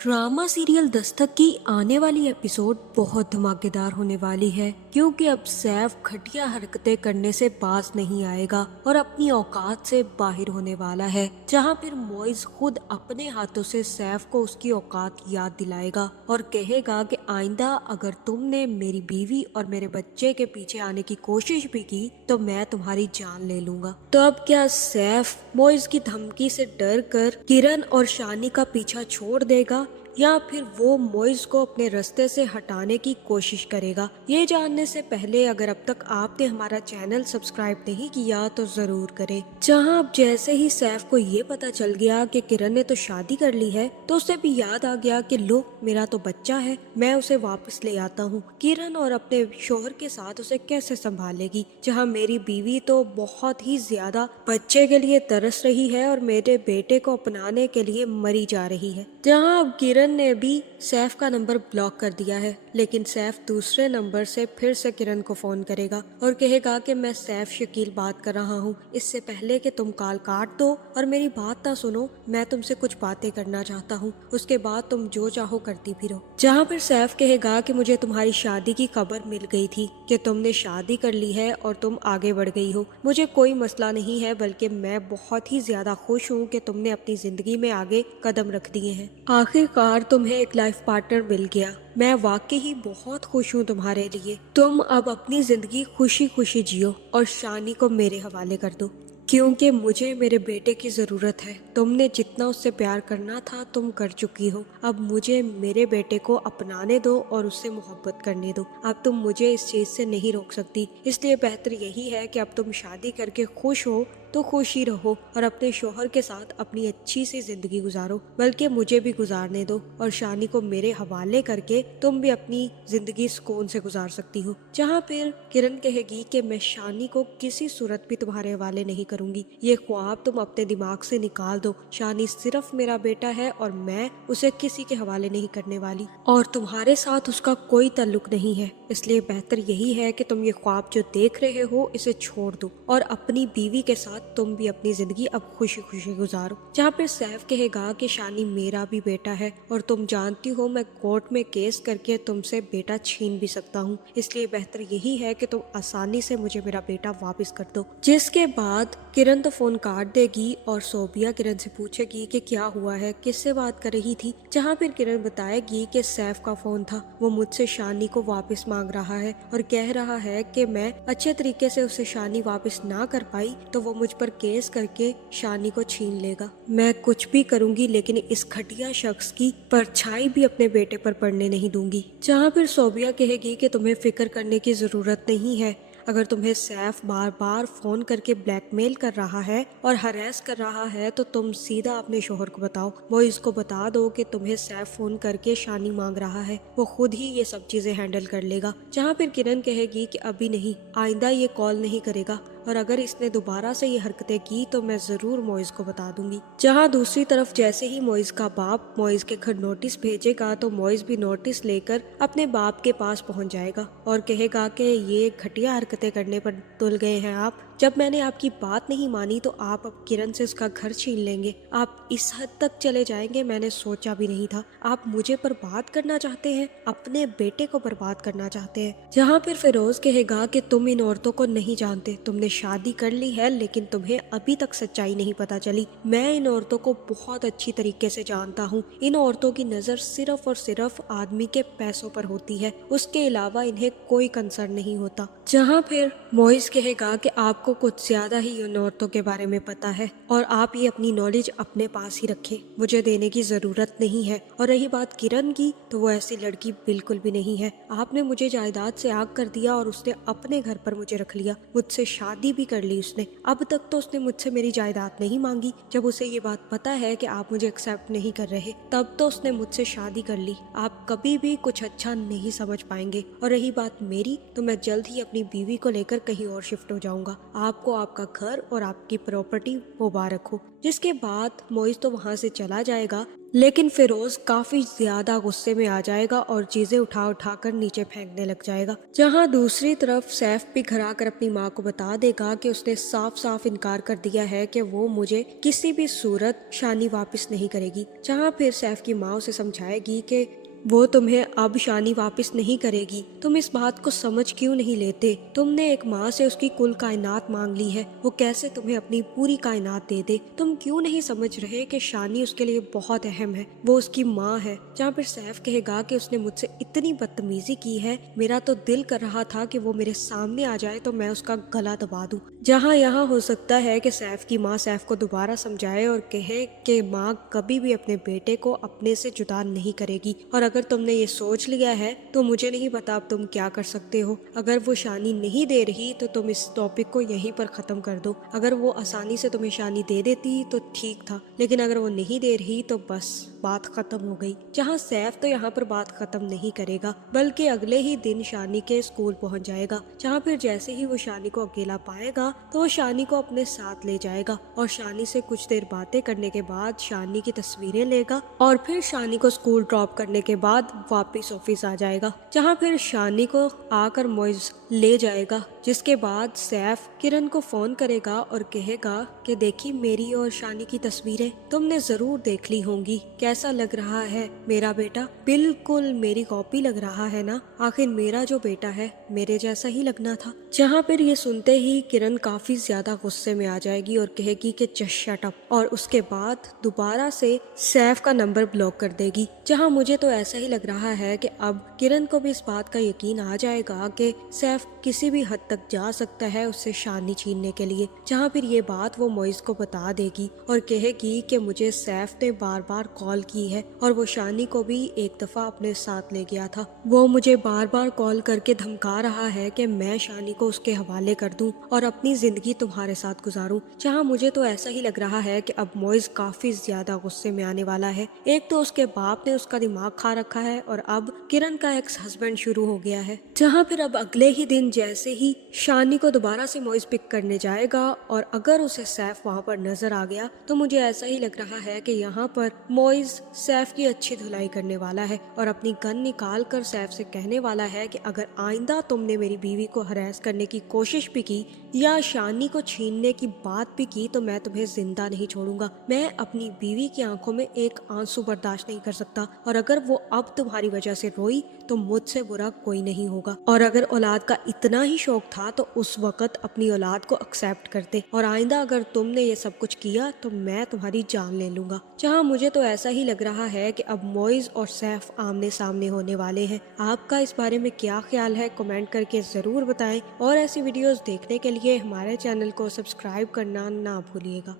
Drama serial Dastak की आने वाली एपिसोड बहुत धमाकेदार होने वाली है, क्योंकि अब सैफ घटिया हरकतें करने से बाज नहीं आएगा और अपनी औकात से बाहर होने वाला है। जहां फिर मोइज खुद अपने हाथों से सैफ को उसकी औकात याद दिलाएगा और कहेगा कि आइंदा अगर तुमने मेरी बीवी और मेरे बच्चे के पीछे आने की कोशिश भी की तो मैं तुम्हारी जान ले लूंगा। तो अब क्या सैफ मोइज की धमकी से डर कर किरण और शानी का पीछा छोड़ देगा या फिर वो मोइज को अपने रास्ते से हटाने की कोशिश करेगा? ये जानने से पहले अगर अब तक आपने हमारा चैनल सब्सक्राइब नहीं किया तो जरूर करें। जहां अब जैसे ही सैफ को ये पता चल गया कि किरण ने तो शादी कर ली है तो उसे भी याद आ गया कि लो मेरा तो बच्चा है, मैं उसे वापस ले आता हूँ। किरण और अपने शोहर के साथ उसे कैसे संभालेगी, जहाँ मेरी बीवी तो बहुत ही ज्यादा बच्चे के लिए तरस रही है और मेरे बेटे को अपनाने के लिए मरी जा रही है। जहाँ अब किरण ने भी सैफ का नंबर ब्लॉक कर दिया है, लेकिन सैफ दूसरे नंबर से फिर से किरण को फोन करेगा और कहेगा कि मैं सैफ शकील बात कर रहा हूँ, इससे पहले कि तुम कॉल काट दो और मेरी बात ना सुनो, मैं तुमसे कुछ बातें करना चाहता हूँ, उसके बाद तुम जो चाहो करती फिरो। जहाँ पर सैफ कहेगा कि मुझे तुम्हारी शादी की खबर मिल गई थी कि तुमने शादी कर ली है और तुम आगे बढ़ गई हो। मुझे कोई मसला नहीं है, बल्कि मैं बहुत ही ज्यादा खुश हूँ कि तुमने अपनी जिंदगी में आगे कदम रख दिए हैं। आखिरकार तुम्हें एक लाइफ पार्टनर मिल गया। मैं वाकई ही बहुत खुश हूँ तुम्हारे लिए। तुम अब अपनी जिंदगी खुशी खुशी जियो और शानी को मेरे हवाले कर दो, क्योंकि मुझे मेरे बेटे की ज़रूरत है। तुमने जितना उससे प्यार करना था तुम कर चुकी हो। अब मुझे मेरे बेटे को अपनाने दो और उससे मोहब्बत करने दो। अब तुम मुझे इस चीज़ से नहीं रोक सकती, इसलिए बेहतर यही है कि अब तुम शादी करके खुश हो तो खुश ही रहो और अपने शोहर के साथ अपनी अच्छी सी जिंदगी गुजारो, बल्कि मुझे भी गुजारने दो और शानी को मेरे हवाले करके तुम भी अपनी जिंदगी सुकून से गुजार सकती हो। जहाँ फिर किरण कहेगी कि मैं शानी को किसी सूरत भी तुम्हारे हवाले नहीं करूंगी, ये ख्वाब तुम अपने दिमाग से निकाल दो। शानी सिर्फ मेरा बेटा है और मैं उसे किसी के हवाले नहीं करने वाली और तुम्हारे साथ उसका कोई ताल्लुक नहीं है, इसलिए बेहतर यही है कि तुम ये ख्वाब जो देख रहे हो इसे छोड़ दो और अपनी बीवी के साथ तुम भी अपनी जिंदगी अब खुशी खुशी गुजारो। जहाँ पे सैफ कहेगा कि शानी मेरा भी बेटा है और तुम जानती हो मैं कोर्ट में केस करके तुमसे बेटा छीन भी सकता हूँ, इसलिए बेहतर यही है कि तुम आसानी से मुझे मेरा बेटा वापस कर दो। जिसके बाद किरण तो फोन काट देगी और सोबिया किरण से पूछेगी कि क्या हुआ है, किससे बात कर रही थी। जहाँ फिर किरण बताएगी कि सैफ का फोन था, वो मुझसे शानी को वापस मांग रहा है और कह रहा है कि मैं अच्छे तरीके से उसे शानी वापस ना कर पाई तो वो मुझ पर केस करके शानी को छीन लेगा। मैं कुछ भी करूंगी लेकिन इस घटिया शख्स की परछाई भी अपने बेटे पर पड़ने नहीं दूंगी। जहाँ फिर सोबिया कहेगी कि तुम्हें फिक्र करने की जरूरत नहीं है, अगर तुम्हें सैफ बार बार फोन करके ब्लैकमेल कर रहा है और हरेस कर रहा है तो तुम सीधा अपने शोहर को बताओ। वो इसको बता दो कि तुम्हें सैफ फोन करके शानी मांग रहा है, वो खुद ही ये सब चीजें हैंडल कर लेगा। जहाँ फिर किरण कहेगी कि अभी नहीं, आइंदा ये कॉल नहीं करेगा और अगर इसने दोबारा से ये हरकतें की तो मैं जरूर मोइज को बता दूंगी। जहाँ दूसरी तरफ जैसे ही मोइज का बाप मोइज के घर नोटिस भेजेगा तो मोइज भी नोटिस लेकर अपने बाप के पास पहुंच जाएगा और कहेगा कि ये घटिया हरकतें करने पर तुल गए हैं आप। जब मैंने आपकी बात नहीं मानी तो आप अब किरण से उसका घर छीन लेंगे। आप इस हद तक चले जाएंगे मैंने सोचा भी नहीं था। आप मुझे बर्बाद करना चाहते हैं, अपने बेटे को बर्बाद करना चाहते हैं। जहाँ फिर फिरोज कहेगा कि तुम इन औरतों को नहीं जानते, तुमने शादी कर ली है लेकिन तुम्हें अभी तक सच्चाई नहीं पता चली। मैं इन औरतों को बहुत अच्छी तरीके से जानता हूँ। इन औरतों की नजर सिर्फ और सिर्फ आदमी के पैसों पर होती है, उसके अलावा इन्हें कोई कंसर्न नहीं होता। जहाँ फिर मोइज कहेगा कि आपको कुछ ज्यादा ही इन औरतों के बारे में पता है और आप ये अपनी नॉलेज अपने पास ही रखें, मुझे देने की जरूरत नहीं है। और रही बात किरण की तो वो ऐसी लड़की बिल्कुल भी नहीं है। आपने मुझे जायदाद से आग कर दिया और उसने अपने घर पर मुझे रख लिया, मुझसे शादी भी कर ली उसने। अब तक तो उसने मुझसे मेरी जायदाद नहीं मांगी। जब उसे ये बात पता है कि आप मुझे एक्सेप्ट नहीं कर रहे तब तो उसने मुझसे शादी कर ली। आप कभी भी कुछ अच्छा नहीं समझ पाएंगे। और रही बात मेरी तो मैं जल्द ही अपनी बीवी को लेकर कहीं और शिफ्ट हो जाऊंगा। आपको आपका घर और आपकी प्रॉपर्टी मुबारक हो। जिसके बाद मोइज तो वहाँ से चला जाएगा, लेकिन फिरोज काफी ज्यादा गुस्से में आ जाएगा और चीजें उठा उठा कर नीचे फेंकने लग जाएगा। जहाँ दूसरी तरफ सैफ भी घर आकर अपनी माँ को बता देगा कि उसने साफ साफ इनकार कर दिया है कि वो मुझे किसी भी सूरत शानी वापस नहीं करेगी। जहाँ फिर सैफ की माँ उसे समझाएगी कि वो तुम्हें अब शानी वापस नहीं करेगी। तुम इस बात को समझ क्यों नहीं लेते? तुमने एक माँ से उसकी कुल कायनात मांग ली है, वो कैसे तुम्हें अपनी पूरी कायनात दे दे? तुम क्यों नहीं समझ रहे कि शानी उसके लिए बहुत अहम है, वो उसकी माँ है। जहाँ पर सैफ कहेगा कि उसने मुझसे इतनी बदतमीजी की है, मेरा तो दिल कर रहा था कि वो मेरे सामने आ जाए तो मैं उसका गला दबा दूं। जहाँ यहाँ हो सकता है कि सैफ की माँ सैफ को दोबारा समझाए और कहे कि माँ कभी भी अपने बेटे को अपने से जुदा नहीं करेगी, और अगर तुमने ये सोच लिया है तो मुझे नहीं पता अब तुम क्या कर सकते हो। अगर वो शानी नहीं दे रही तो तुम इस टॉपिक को यहीं पर खत्म कर दो। अगर वो आसानी से तुम्हें शानी दे देती तो ठीक था, लेकिन अगर वो नहीं दे रही तो बस बात खत्म हो गई। जहाँ सैफ तो यहाँ पर बात खत्म नहीं करेगा, बल्कि अगले ही दिन शानी के स्कूल पहुँच जाएगा। जहाँ फिर जैसे ही वो शानी को अकेला पाएगा तो वो शानी को अपने साथ ले जाएगा और शानी से कुछ देर बातें करने के बाद शानी की तस्वीरें लेगा और फिर शानी को स्कूल ड्रॉप करने के बाद वापस ऑफिस आ जाएगा। जहाँ फिर शानी को आकर मोइज ले जाएगा, जिसके बाद सैफ किरण को फोन करेगा और कहेगा कि देखी मेरी और शानी की तस्वीरें तुमने जरूर देख ली होंगी, कैसा लग रहा है मेरा बेटा? बिल्कुल मेरी कॉपी लग रहा है ना? आखिर मेरा जो बेटा है मेरे जैसा ही लगना था। जहाँ फिर ये सुनते ही किरण काफी ज्यादा गुस्से में आ जाएगी और कहेगी कि जस्ट शट अप, और उसके बाद दोबारा से सैफ का नंबर ब्लॉक कर देगी। जहाँ मुझे तो ऐसा ही लग रहा है कि अब किरण को भी इस बात का यकीन आ जाएगा कि सैफ किसी भी हद तक जा सकता है उससे शानी छीनने के लिए। जहाँ फिर ये बात वो मोइज को बता देगी और कहेगी कि मुझे सैफ ने बार बार कॉल की है और वो शानी को भी एक दफा अपने साथ ले गया था। वो मुझे बार बार कॉल करके धमका रहा है कि मैं शानी को उसके हवाले कर दूं और अपनी जिंदगी तुम्हारे साथ गुजारूं। जहाँ मुझे तो ऐसा ही लग रहा है कि अब मोइज काफी ज्यादा गुस्से में आने वाला है। एक तो उसके बाप ने उसका दिमाग खा रखा है और अब किरण का एक्स हस्बैंड शुरू हो गया है। जहाँ फिर अब अगले ही दिन जैसे ही शानी को दोबारा से मोइज पिक करने जाएगा और अगर उसे सैफ वहाँ पर नजर आ गया तो मुझे ऐसा ही लग रहा है कि यहाँ पर मोइज सैफ की अच्छी धुलाई करने वाला है और अपनी गन निकाल कर सैफ से कहने वाला है कि अगर आइंदा तुमने मेरी बीवी को हरास करने की कोशिश भी की या शानी को छीनने की बात भी की तो मैं तुम्हें जिंदा नहीं छोड़ूंगा। मैं अपनी बीवी की आंखों में एक आंसू बर्दाश्त नहीं कर सकता, और अगर वो अब तुम्हारी वजह से रोई तो मुझसे बुरा कोई नहीं होगा। और अगर औलाद का इतना ही शौक था तो उस वक्त अपनी औलाद को एक्सेप्ट करते, और आइंदा अगर तुमने ये सब कुछ किया तो मैं तुम्हारी जान ले लूंगा। जहाँ मुझे तो ऐसा ही लग रहा है कि अब मोइज और सैफ आमने सामने होने वाले हैं। आपका इस बारे में क्या ख्याल है कमेंट करके जरूर बताएं, और ऐसी वीडियोस देखने के लिए हमारे चैनल को सब्सक्राइब करना ना भूलिएगा।